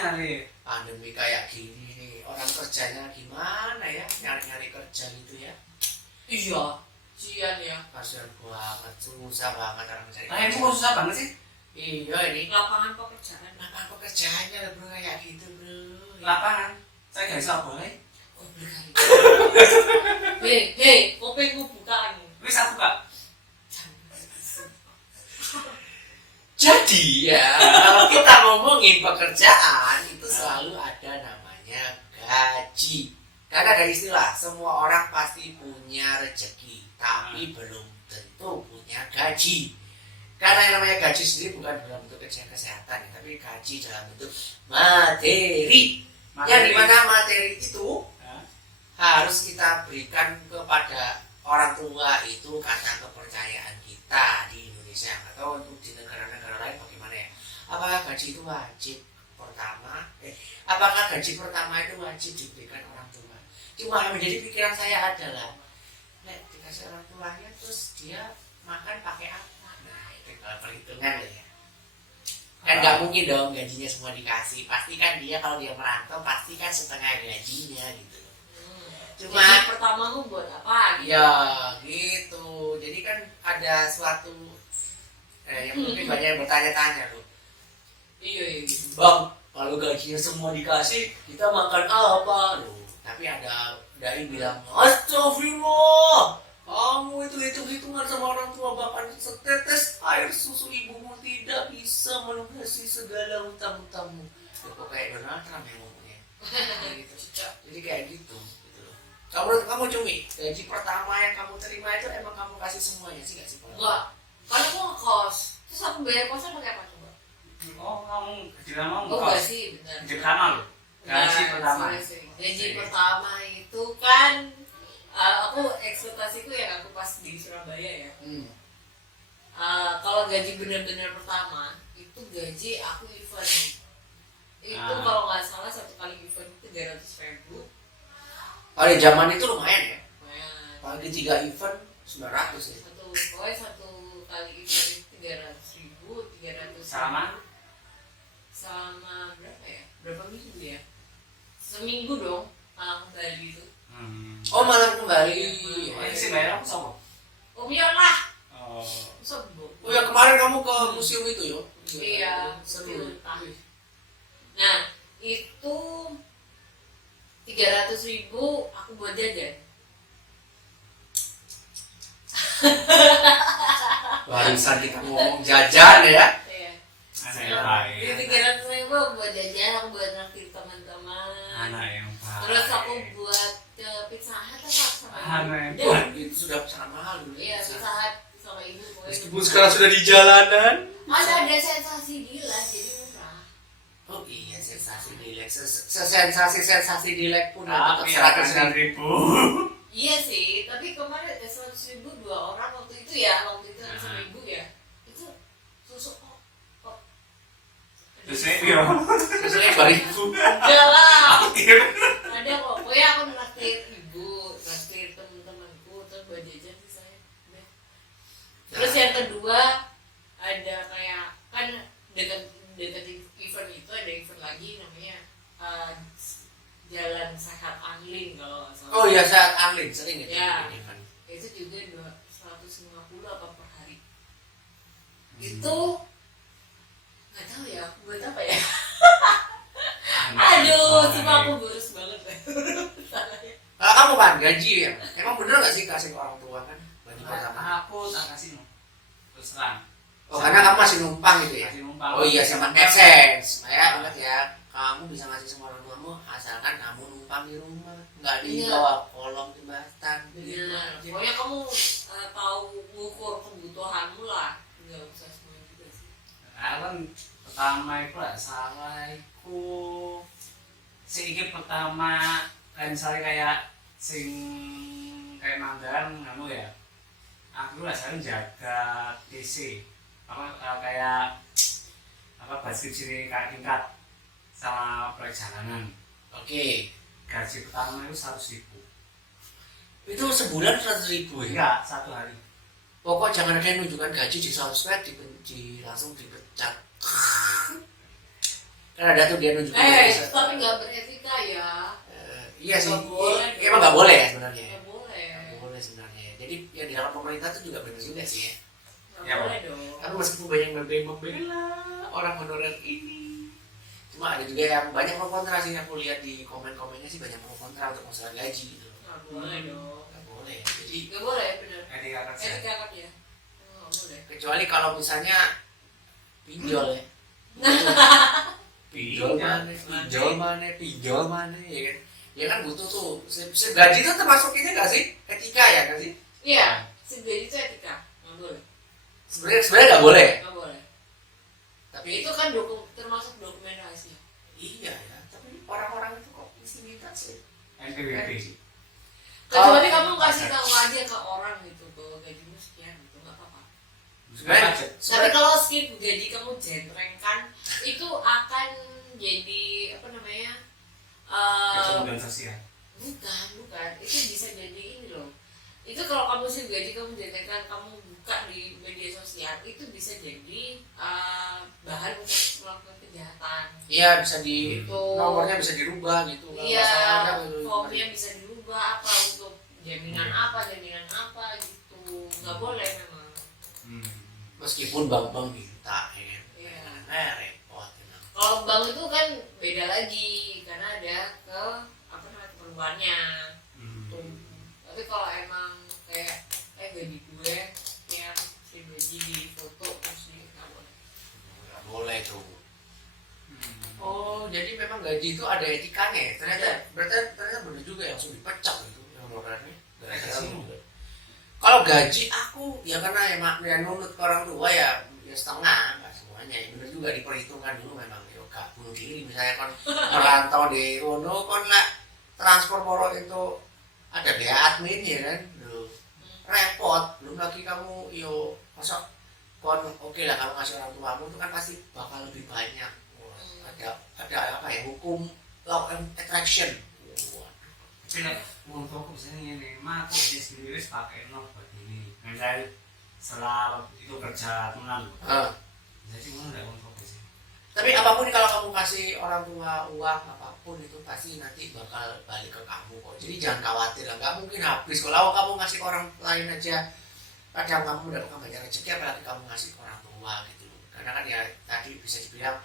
makanya nih pandemi kayak gini nih, orang kerjanya gimana ya, nyari-nyari kerja gitu ya. Iya, sian ya. Kasian banget, susah banget orang mencari nah itu kok susah banget sih. Iya ini Lapangan pekerjaan. lapangan pekerjaannya lah bro, kayak gitu bro. Lapangan saya gak bisa boleh. Hei, kupingku bukaan. Wis aku gak. Jadi ya, kalau kita ngomongin pekerjaan itu selalu ada namanya gaji. Karena ada istilah, semua orang pasti punya rezeki, tapi belum tentu punya gaji. Karena yang namanya gaji sendiri bukan dalam bentuk kesehatan, tapi gaji dalam bentuk materi. Yang dimana materi itu harus kita berikan kepada orang tua, itu kata kepercayaan kita di Indonesia. Atau untuk di negara-negara lain bagaimana ya? Apakah gaji itu wajib pertama? Apakah gaji pertama itu wajib diberikan orang tua? Cuma yang menjadi pikiran saya adalah, nek dikasih orang tuanya terus dia makan pakai apa? Nah itu kalau perhitungan ya. Kan nggak mungkin dong gajinya semua dikasih. Pasti kan dia kalau dia merantau pasti kan setengah gajinya gitu. Cuma gaji pertamamu buat apa? ya gitu. Jadi kan ada suatu yang mungkin banyak yang bertanya-tanya loh. Iya. Bang, kalau gajinya semua dikasih, kita makan apa loh? Tapi ada dari bilang, astagfirullah, kamu itu hitung-hitungan sama orang tua bapak, setetes air susu ibumu tidak bisa melunasi segala hutang-hutangmu. Ya, kok kayak Donald Trump yang ngomongnya. Gitu. Jadi kayak gitu. Kamu cumi, gaji pertama yang kamu terima itu emang kamu kasih semuanya sih, gak sih? Enggak, kan aku ngekos. Terus aku bayar kosnya pakai apa coba? Oh kamu gaji lama Enggak sih, benar. gaji pertama loh. Gaji pertama. Gaji pertama itu kan aku ekspektasiku yang aku pas di Surabaya ya. Kalau gaji benar-benar pertama itu gaji aku event. Itu kalau nggak salah satu kali event 300.000. Pada zaman itu lumayan ya. Lumayan. Pagi 3 event 900 ya. Pokoknya satu kali event 300.000, 300. Selama berapa ya? Berapa minggu ya? Seminggu dong. Malam kembali itu. Oh malam kembali. Ini sih bayar aku sama. Oh iya lah. Oh. Sobo. Oh ya kemarin kamu ke museum itu yo. Iya. Seru. Nah itu 300.000 aku buat jajan. Barusan kita ngomong jajan ya. Iya. Anak yang baik. 300.000 aku buat jajan, aku buat naktir teman-teman. Anak yang baik. Terus aku buat Pizza Hut apa sama Anak ibu. Wah, itu sudah sangat mahal dulu. Iya, Pizza Hut sama ibu. Meskipun sekarang sudah di jalanan. Ada sensasi dilan jadi murah. Oh iya, sensasi dilek. Sensasi dilek pun Tapi dapat 100.000. Iya sih, tapi kemarin 100.000 dua orang waktu itu ya, waktu itu sama ibu ya. Itu susu kok. Terus saya Sesuai 2.000. Enggak lah. Akhir. Ada kok, pokoknya aku naktir ibu, naktir temen-temenku, terus buat jajan sih saya. Udah. Terus yang kedua ada kayak kan dekat event itu ada event lagi namanya Jalan Sehat Anlin kalau nggak salah. Oh iya, saat Anlin sering itu. Ya. Itu juga 150 apa per hari. Itu nggak tahu ya, buat apa ya? Aduh, cuma aku boros banget. Kalau kamu kan gaji ya, emang bener nggak sih kasih ke orang tua kan? Gaji pertama. Aku tak kasih no. Terus terang. Oh karena kamu masih numpang gitu ya? Masih numpang. Oh iya, sama AdSense. Ya ingat ya, kamu bisa ngasih sama orang tuamu asalkan kamu numpang di rumah, nggak di bawah kolong jembatan. Benar. Pokoknya kamu tahu ngukur kebutuhanmu lah, nggak usah semuanya juga sih. Kan pertama itu lah salah iku sedikit pertama kan saya kayak sing kayak manggaran kamu ya. Aku lah sekarang jaga PC kayak basket sini kayak tingkat sama perjalanan. Oke. Gaji pertama itu 100.000. Itu sebulan 100.000 ya? Enggak, satu hari. Pokok jangan ada yang nunjukkan gaji di sosmed langsung dipecat. Kan ada tuh dia nunjukin bisa. tapi nggak beretika ya. Iya sih. Nggak boleh. Emang nggak boleh ya sebenarnya. Nggak boleh. Nggak boleh sebenarnya. Jadi yang dilakukan pemerintah tuh juga benar juga sih ya. Nggak Ya, boleh dong. Tapi meskipun banyak yang membela orang honorer ini, cuma ada juga yang banyak pro kontra sih. Aku lihat di komen-komennya sih banyak pro kontra untuk masalah gaji gitu. Nggak boleh dong. Nggak boleh. Jadi Nggak boleh bener. Etika kerja. Etika kan ya. Nggak boleh. kecuali kalau misalnya pinjol ya. Pinjol mana ya kan? Ya kan butuh tuh. Gaji itu termasuk ini nggak sih? Etika ya nggak sih? Iya, segaji itu etika. Nggak boleh. Sebenarnya nggak boleh. Nggak boleh. Tapi Itu kan termasuk dokumen rahasia. iya ya. Tapi orang-orang itu kok mesti minta sih. NPWP. Kecuali kamu kasih tahu aja ke orang gitu bahwa gajimu sekian gitu nggak apa-apa. Sebenarnya Tapi kalau skip gaji kamu jentrengkan itu akan jadi apa namanya? Kemudian sosial. Bukan. Itu bisa jadi ini loh. Itu kalau kamu sih gaji kamu jentrengkan kamu buka di media sosial itu bisa jadi bahan untuk melakukan kejahatan. iya bisa di Itu. nomornya bisa dirubah gitu. Kalau Iya, masalahnya formnya bisa dirubah apa untuk jaminan apa gitu. Nggak boleh memang. meskipun bank-bank minta ya. Iya. Repot. Gitu. Kalau bank itu kan beda lagi karena ada apa namanya keperluannya. Tuh. Tapi kalau emang kayak gaji gue yang si gaji di foto terus nggak boleh. Nggak boleh tuh. Oh, jadi memang gaji itu ada etikanya ya? Ternyata benar juga yang langsung dipecat gitu yang honorernya. Kalau gaji aku ya karena ya nunut ke orang tua ya setengah, nggak semuanya. Ya benar juga diperhitungkan dulu memang ya gak bunuh diri misalnya kan merantau di Uno kan lah transport moro itu ada biaya admin ya kan. Repot, belum lagi kamu yo masuk kon oke lah kalau ngasih orang tuamu itu kan pasti bakal lebih banyak. Ada apa ya hukum law and attraction. Tapi untuk aku misalnya ini, aku sendiri pakai nok begini. Misalnya setelah itu kerja teman, jadi mana ada untuk sih. Tapi apapun kalau kamu kasih orang tua uang apapun itu pasti nanti bakal balik ke kamu kok. Jadi jangan khawatir lah, nggak mungkin habis. Kalau kamu ngasih ke orang lain aja, kadang kamu mendapatkan banyak rezeki apalagi kamu ngasih ke orang tua gitu. Karena kan ya tadi bisa dibilang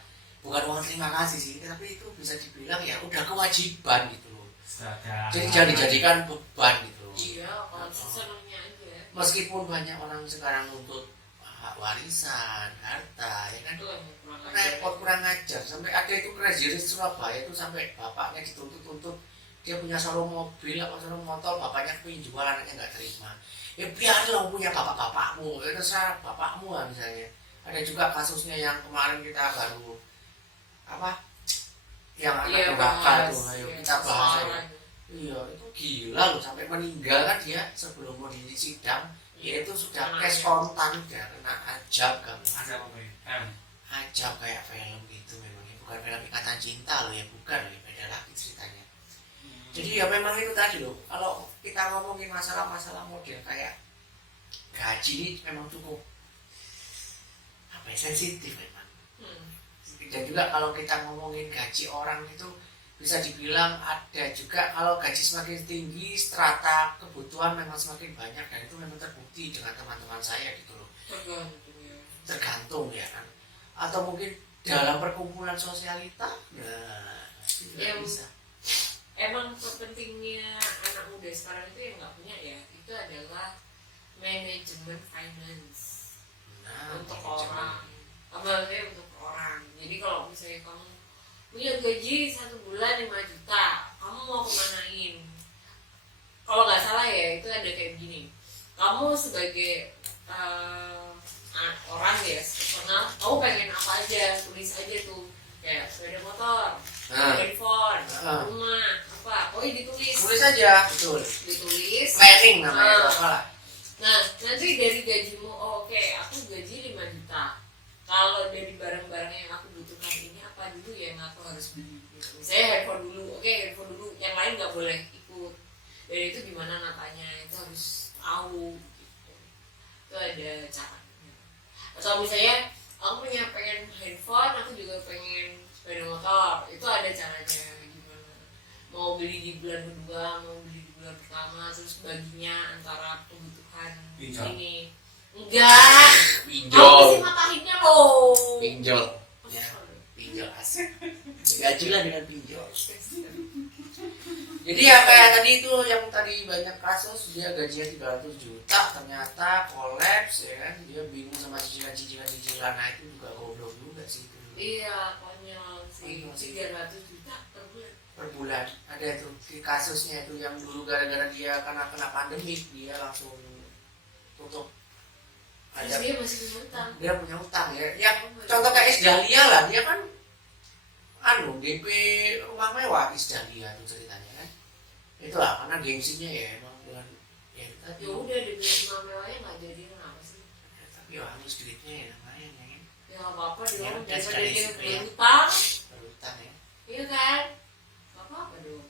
bukan uang terima kasih sih, tapi itu bisa dibilang ya udah kewajiban gitu loh. Jadi jangan dijadikan beban gitu loh. Iya, kalau senangnya aja. Meskipun banyak orang sekarang untuk hak warisan, harta, ya kan Itu yang kurang ajar. repot kurang ajar. Sampai ada itu Crazy Rich Surabaya itu sampai bapaknya dituntut-tuntut dia punya showroom mobil apa showroom motor, bapaknya pengen jual anaknya nggak terima. Ya biarlah punya bapak-bapakmu, itu terserah bapakmu lah misalnya. Ada juga kasusnya yang kemarin kita baru apa yang anak bakar tuh, ayo kita bahas aja. Iya itu gila loh sampai meninggal kan dia sebelum mau di sidang ya itu sudah cash kontan udah kena ajab kan. Ada apa ya? Ajab kayak film gitu memang ya bukan film Ikatan Cinta loh ya bukan loh ya beda lagi ceritanya. Jadi ya memang itu tadi loh kalau kita ngomongin masalah-masalah model kayak gaji ini memang cukup apa ya sensitif memang. Dan juga kalau kita ngomongin gaji orang itu bisa dibilang ada juga kalau gaji semakin tinggi strata kebutuhan memang semakin banyak dan itu memang terbukti dengan teman-teman saya gitu loh. Tergantung ya kan atau mungkin dalam perkumpulan sosialita itu Yang bisa. Emang pentingnya anak muda sekarang itu yang nggak punya ya itu adalah manajemen finance untuk orang. Apalagi untuk orang. Jadi kalau misalnya kamu punya gaji 1 bulan 5 juta, kamu mau kemanain? Kalau nggak salah ya itu ada kayak gini. Kamu sebagai orang ya personal, kamu pengen apa aja, tulis aja tuh kayak sepeda motor, handphone, rumah, apa, ditulis. Tulis aja betul. Ditulis. Planning namanya apa lah. Nah nanti dari gajimu, oke, aku gaji 5 juta. Kalau dari barang-barang yang aku butuhkan ini apa dulu yang aku harus beli gitu. Misalnya handphone dulu, handphone dulu, yang lain nggak boleh ikut. Dan itu gimana natanya, itu harus tahu gitu. Itu ada caranya. Atau misalnya aku pengen handphone, aku juga pengen sepeda motor motor itu ada caranya gimana, mau beli di bulan kedua, mau beli di bulan pertama, terus baginya antara kebutuhan Pinjol. ini enggak, kamu Pinjol. mesti matahinnya loh. Pinjol. Ya, pinjol asik. Gaji lah dengan pinjol. Jadi ya kayak tadi itu yang tadi banyak kasus dia gajinya 300 juta ternyata kolaps ya kan, dia bingung sama cicilan nah itu juga goblok juga sih itu. Iya, konyol sih. Konyol sih. 300 juta per bulan. Per bulan ada tuh kasusnya itu yang dulu gara-gara dia kena pandemik dia langsung tutup. Terus Ada dia masih punya utang. dia punya utang ya. Yang contoh kayak Isdahlia lah, dia kan DP rumah mewah Isdahlia tuh ceritanya kan. Itulah karena gengsinya ya emang dengan ya tadi. Ya udah dibeli rumah mewahnya nggak jadi, kenapa sih? Ya, tapi ya harus duitnya ya namanya ya kan. Ya nggak apa-apa Ya, dong, udah daripada sekali dia sih, ya. berutang. Berutang ya. Iya kan? Nggak apa-apa dong.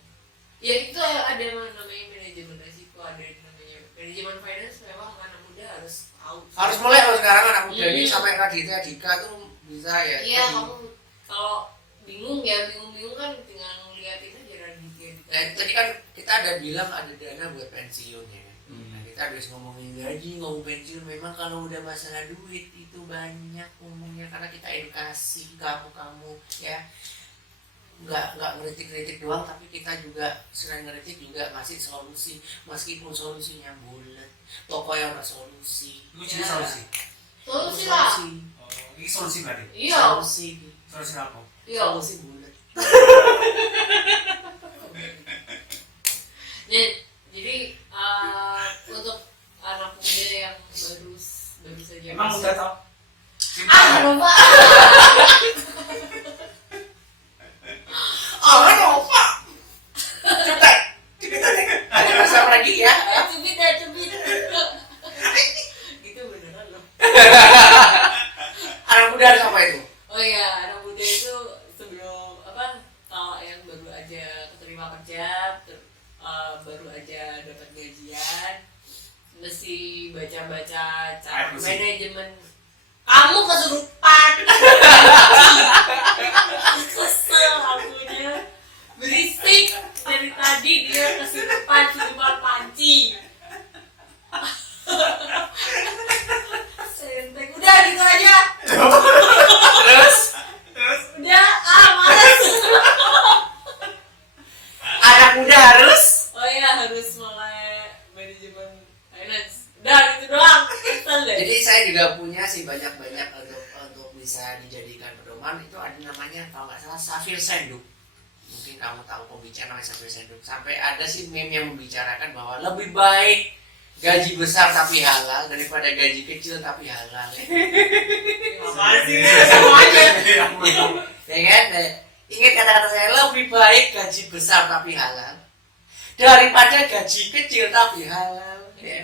Ya itu ada yang namanya manajemen resiko, ada yang namanya manajemen finance. Memang anak muda harus tahu. Harus mulai kalau sekarang anak muda ini Hmm. sampai Raditya Dika tuh bisa ya. Iya, tadi. kamu kalau bingung kan tinggal ngeliatin aja Raditya Dika. Nah, tadi kan kita ada bilang ada dana buat pensiun ya kan. Hmm. Nah, kita harus ngomongin gaji, ngomong pensiun. Memang kalau udah masalah duit itu banyak ngomongnya karena kita edukasi kamu ya. Nggak ngeritik doang, tapi kita juga selain ngeritik juga ngasih solusi meskipun solusinya bulat. Pokoknya ada solusi. Itu jadi solusi. Solusi lah. Oh, ini solusi berarti. Iya. Solusi. Solusi apa? Iya. Solusi bulat. Jadi untuk anak muda yang baru saja Emang masuk- udah tau? lupa. Oh, lupa. Cepat. Ada masalah lagi ya. Cubit. Itu beneran loh. Anak muda harus apa itu? Oh iya, anak muda itu sebelum kalau yang baru aja keterima kerja, baru aja dapat gajian, mesti baca-baca cara Aku sih. manajemen. Kamu kesurupan. Kesel akunya. Berisik dari tadi dia kesurupan panci. Senteng. Udah gitu aja. Terus Udah, males. anak muda harus Oh iya, harus mulai manajemen finance. Udah gitu doang. Kesel deh. jadi saya juga punya sih banyak untuk bisa dijadikan pedoman. Itu ada namanya kalau nggak salah Safir Senduk, mungkin kamu tahu pembicara namanya Safir Senduk. Sampai ada sih meme yang membicarakan bahwa lebih baik gaji besar tapi halal daripada gaji kecil tapi halal ya. Apaan sih? Sama aja. Ya kan? Ingat kata-kata saya, lebih baik gaji besar tapi halal daripada gaji kecil tapi halal ya.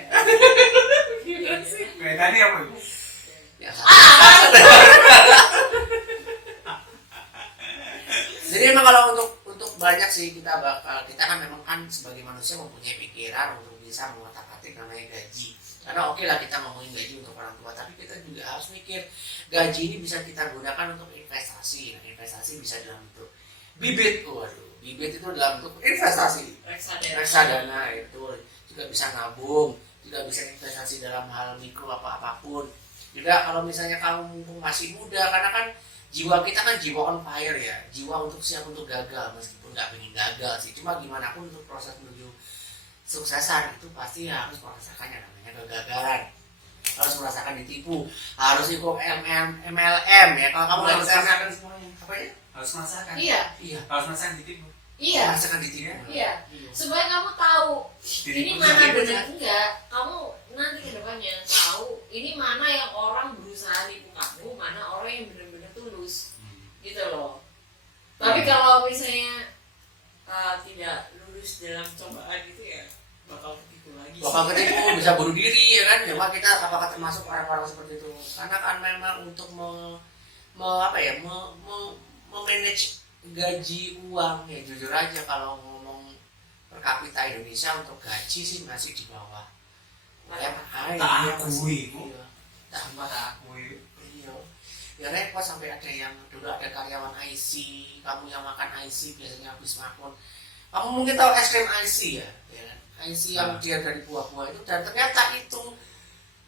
Bedanya apa itu? Ya, jadi emang kalau untuk banyak sih kita kan memang kan sebagai manusia mempunyai pikiran untuk bisa mengotak-atik namanya gaji. Karena oke lah kita ngomongin gaji untuk orang tua, tapi kita juga harus mikir gaji ini bisa kita gunakan untuk investasi. Nah, investasi bisa dalam bentuk bibit, bibit itu dalam bentuk investasi. Reksadana itu juga bisa nabung, juga bisa investasi dalam hal mikro apapun. Juga kalau misalnya kamu mumpung masih muda, karena kan jiwa kita kan jiwa on fire ya, jiwa untuk siap untuk gagal meskipun nggak pengen gagal sih. Cuma gimana pun untuk proses menuju suksesan itu pasti harus merasakannya namanya kegagalan, harus merasakan ditipu, harus ikut MLM ya. Kalau kamu Harus lagi merasakan semuanya. apa ya? Harus merasakan. Iya. Harus merasakan ditipu. Iya. Merasakan ditipu. Iya. Supaya kamu tahu ini mana Ditipu benar enggak, kamu nanti ke depannya tahu ini mana yang orang berusaha nipu kamu, mana orang yang benar-benar tulus. Gitu loh. Tapi kalau misalnya tidak lulus dalam cobaan gitu ya bakal ketipu lagi. Bakal ketipu, bisa bunuh diri ya kan. Coba kita apakah termasuk orang-orang seperti itu? Karena kan memang untuk memanage gaji uang ya jujur aja kalau ngomong per kapita Indonesia untuk gaji sih masih di bawah UMR. Tak akui, Bu. Iya. Tanpa tak akui. Iya. ya repot sampai ada yang dulu ada karyawan IC, kamu yang makan IC biasanya habis makan. Kamu mungkin tahu es krim IC ya kan? IC yang dia dari buah-buah itu, dan ternyata itu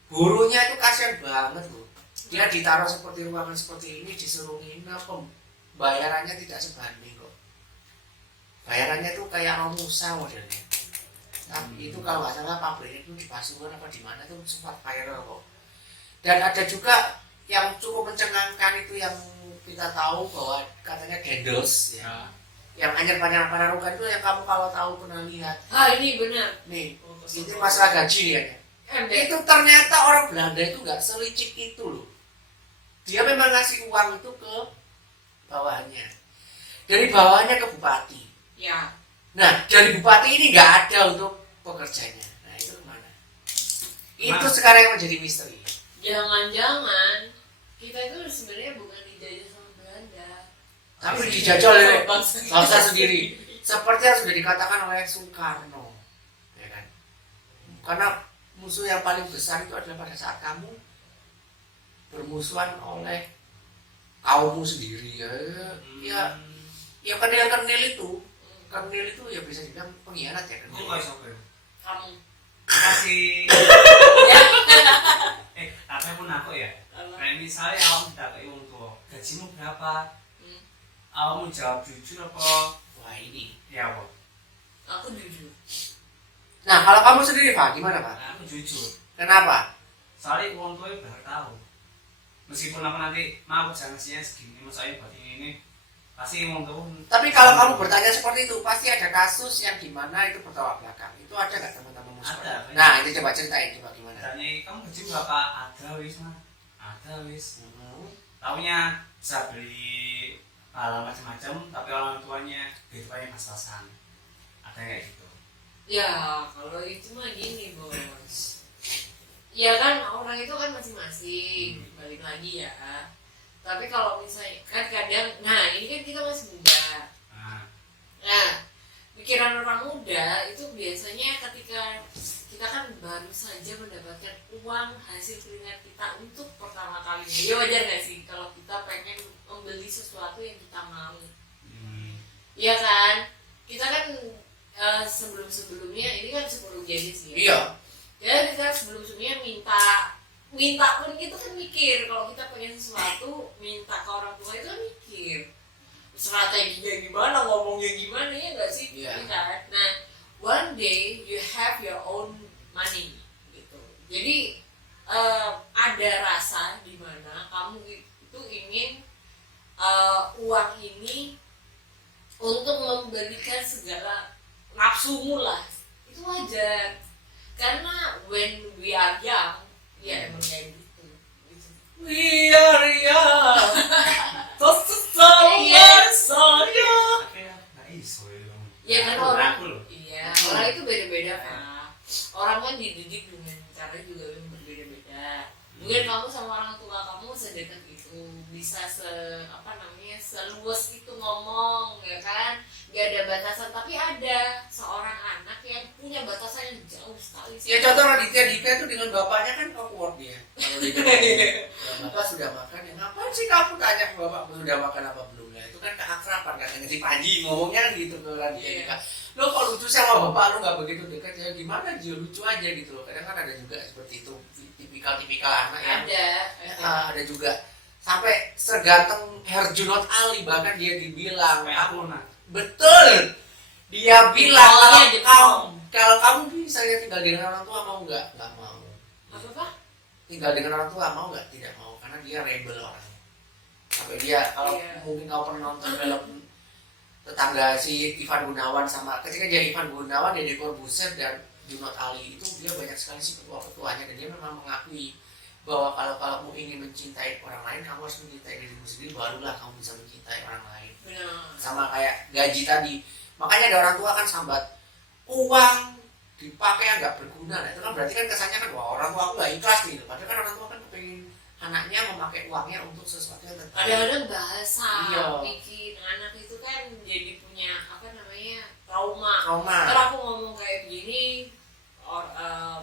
burunya itu kasihan banget loh. Dia ditaruh seperti ruangan seperti ini, disuruh nginep, bayarannya tidak sebanding kok. Bayarannya tuh kayak Romusa modelnya. Tapi itu kalau nggak salah pabriknya itu di Pasuruan apa di mana itu sempat viral kok. Dan ada juga yang cukup mencengangkan itu yang kita tahu bahwa katanya Gendels ya. Yang Anyar Panarukan itu yang kamu kalau tahu pernah lihat. Ini benar. Nih, itu masalah gaji ya. Itu ternyata orang Belanda itu nggak selicik itu loh. Dia memang ngasih uang itu ke bawahannya. Dari bawahannya ke bupati. Ya. Nah, dari bupati ini nggak ada untuk pekerjanya. Nah, itu kemana? Itu sekarang yang menjadi misteri. Jangan-jangan kita itu sebenarnya bukan dijajah sama Belanda, Tapi dijajah oleh bangsa sendiri. Seperti yang sudah dikatakan oleh Soekarno, ya kan? Karena musuh yang paling besar itu adalah pada saat kamu bermusuhan oleh kaummu sendiri ya kenil itu ya bisa dibilang pengkhianat ya kan. Gue nggak bisa kamu kasih tapi aku nako ya. Kayak misalnya awam ditakai wong tua, gajimu berapa? Awam jawab jujur apa? Wah ini Ya apa? aku jujur. Nah kalau kamu sendiri Pak, gimana Pak? Nah, aku jujur. Kenapa? Soalnya wong tua itu tahu. Meskipun aku nanti mau jangan sih segini, maksudnya buat ini pasti wong tua. Tapi kalau kamu bertanya seperti itu, pasti ada kasus yang dimana itu bertolak belakang. Itu ada nggak teman-teman? Ada. Nah itu coba ceritain coba gimana? Tanya kamu gaji berapa? Ada wis mah. Ada wis. Taunya bisa beli hal macam-macam, tapi orang tuanya kehidupannya pas-pasan. Ada kayak gitu. Ya kalau itu mah gini bos. Ya kan orang itu kan masing-masing, balik lagi ya. Tapi kalau misalnya kan kadang, nah ini kan kita masih muda. Nah pikiran orang muda itu biasanya ketika kita kan baru saja mendapatkan uang hasil keringat kita untuk pertama kalinya. Ya wajar nggak sih kalau kita pengen membeli sesuatu yang kita mau. Iya kan? Kita kan sebelum-sebelumnya ini kan sebelum jadi sih. Iya. Ya kita sebelum-sebelumnya minta pun kita kan mikir kalau kita pengen sesuatu minta ke orang tua itu kan mikir strateginya gimana, ngomongnya gimana ya nggak sih? Iya. Kan? Nah one day you have your own money gitu. Jadi ada rasa di mana kamu itu ingin uang ini untuk memberikan segala nafsumu lah, itu wajar karena when we are young ya emang kayak gitu. We are young. Saya. Nggak iso Ya kan Aku orang loh. iya orang itu beda-beda Pak. Orang kan dididik dengan cara juga yang berbeda-beda. Mungkin kamu sama orang tua kamu sedekat itu, bisa seluas itu ngomong ya kan, nggak ada batasan. Tapi ada seorang anak yang punya batasan yang jauh sekali. Ya contoh Raditya Dika itu dengan bapaknya kan awkward dia. Kalau dia bapak sudah makan, ya ngapain sih kamu tanya ke bapak sudah makan apa belum? Nah itu kan keakraban katanya si Panji ngomongnya kan gitu ke Raditya Dika. Lo kalau lucu sama bapak lo nggak begitu dekat ya gimana dia lucu aja gitu loh. Kadang kan ada juga seperti itu tipikal anak yang ada juga sampai seganteng Herjunot Ali bahkan dia dibilang Aku betul dia bilang kalau kamu bisa ya tinggal dengan orang tua mau nggak mau. Apa? Tinggal dengan orang tua mau nggak? Tidak mau karena dia rebel orangnya. Sampai dia kalau mungkin kau pernah nonton film tetangga si Ivan Gunawan sama ketika dia Ivan Gunawan, Deddy Corbuzier dan Junot Ali itu dia banyak sekali sih petua-petuanya dan dia memang mengakui bahwa kalau kamu ingin mencintai orang lain kamu harus mencintai dirimu sendiri barulah kamu bisa mencintai orang lain. Benar. Sama kayak gaji tadi, makanya ada orang tua kan sambat uang dipakai yang nggak berguna. Nah, itu kan berarti kan kesannya kan wah orang tua aku nggak ikhlas nih, padahal kan orang tua kan kepengen anaknya memakai uangnya untuk sesuatu yang terbaik. Kadang-kadang bahasa Iya. bikin anak itu kan jadi punya trauma. Ntar aku ngomong kayak begini,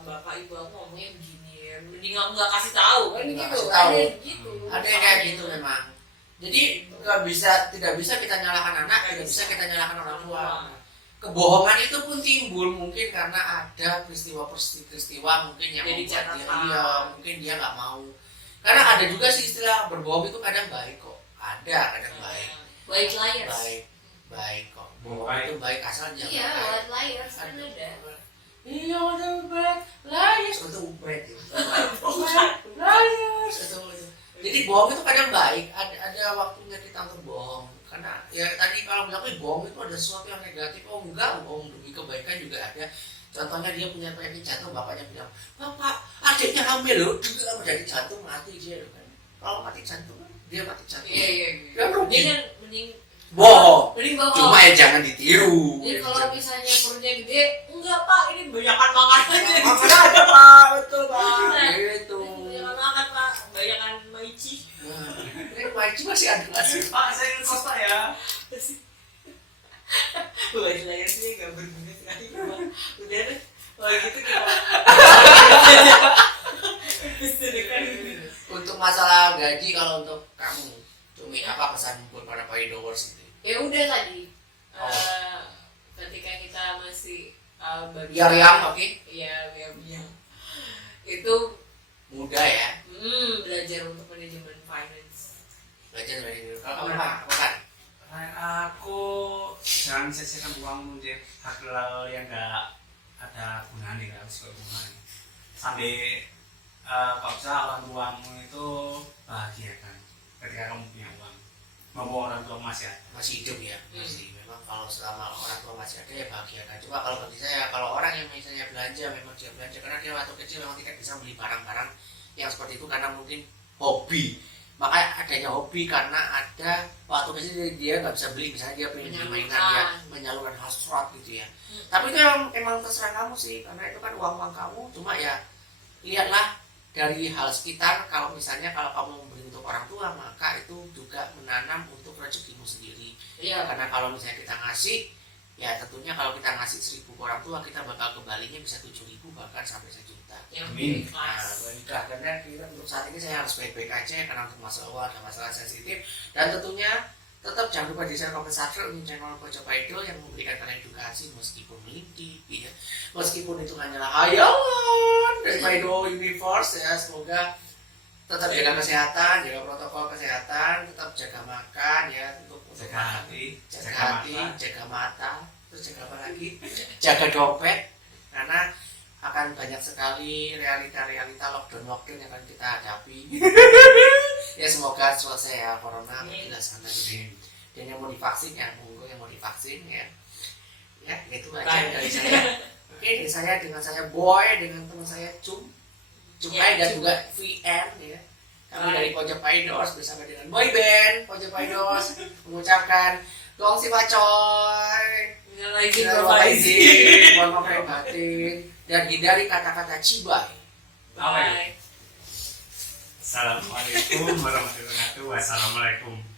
bapak ibu aku ngomongnya begini, mending aku nggak kasih tahu kan Nggak gitu. kasih tahu. Gitu. Ada yang kayak gitu memang. Jadi tidak bisa kita nyalakan anak, tidak bisa kita nyalakan orang tua. Kebohongan itu pun timbul mungkin karena ada peristiwa mungkin yang Jadi membuat dia, catatan. iya, mungkin dia nggak mau. Karena ada juga sih istilah berbohong itu kadang baik kok. Ada kadang baik. White liars. Baik kok. Bohong itu baik asal jangan. Iya, baik. white liars kan ada. Iya, ada bad liars itu bad itu. Liars itu. Jadi bohong itu kadang baik. Ada waktunya kita untuk bohong. Karena ya tadi kalau bilang bohong itu ada sesuatu yang negatif. Oh enggak, bohong demi kebaikan juga ada. Contohnya dia punya penyakit jantung, bapaknya bilang, bapak adiknya hamil loh, juga jadi jantung mati dia loh kan. Kalau mati jantung dia mati jantung. Iya. Dia rugi. Dia kan mending Bohong. mending bohong. Cuma ya jangan ditiru. Jadi kalau misalnya perutnya gede, enggak pak, ini banyakan makan aja. Makan aja pak, betul pak. Gitu. Banyakan makan pak, banyakan maici. Ini wajib masih ada masih. Pak, saya ingin kos Pak ya. White liars ini nggak berguna sekali pak. Udah deh, kalau gitu kita. Untuk masalah gaji, kalau untuk kamu, Cumi, apa pesan buat para payudowers itu? Ya udah tadi. Oh. Ketika kita masih Biar oke? Iya, biar itu Muda ya. belajar untuk manajemen finance. Belajar dari dulu. Kalau kamu apa kan? Aku jangan sia-siakan uangmu dia hal yang nggak ada gunanya, nggak harus berguna. Sampai kalau bisa orang tuamu itu bahagiakan ketika kamu punya uang. Mau orang tua masih ada. Masih hidup ya, masih. Memang kalau selama orang tua masih ada ya bahagiakan. Cuma kalau bagi saya, kalau orang yang misalnya belanja, memang dia belanja karena dia waktu kecil memang tidak bisa beli barang-barang yang seperti itu karena mungkin hobi. Makanya adanya hobi karena ada waktu kecil dia nggak bisa beli, misalnya dia pengen beli mainan, dia menyalurkan hasrat gitu ya. Tapi itu emang terserah kamu sih, karena itu kan uang kamu. Cuma ya lihatlah dari hal sekitar. Kalau misalnya kalau kamu memberi untuk orang tua, maka itu juga menanam untuk rezekimu sendiri. Iya. Karena kalau misalnya kita ngasih, ya tentunya kalau kita ngasih 1.000 ke orang tua, kita bakal kembalinya bisa 7.000 bahkan sampai 1 juta. Yang Amin. ikhlas. Nah, karena kita untuk saat ini saya harus baik-baik aja karena untuk masalah uang dan masalah sensitif. Dan tentunya tetap jangan lupa di channel Subscribe ini channel Pojok Idol yang memberikan kalian edukasi meskipun mimpi, ya. Meskipun itu hanyalah hayalan dari Idol Universe ya. Semoga tetap jaga kesehatan, jaga protokol kesehatan, tetap jaga makan ya, untuk Jaga hati, jaga mata, terus jaga apa lagi? Jaga dompet, karena akan banyak sekali realita-realita lockdown yang akan kita hadapi. Ya semoga selesai ya corona menjelaskan tadi. Dan yang mau divaksin ya, monggo yang mau divaksin ya. Ya itu aja dari saya. Oke, dari saya dengan saya Boy, dengan teman saya Cumai dan juga VN ya. Kami dari Pojok Paidos bersama dengan boy band Pojok Paidos mengucapkan gong si pacoy, mohon maaf lahir batin, dan hindari kata-kata cibai. Bye. Assalamualaikum warahmatullahi wabarakatuh. Wassalamualaikum.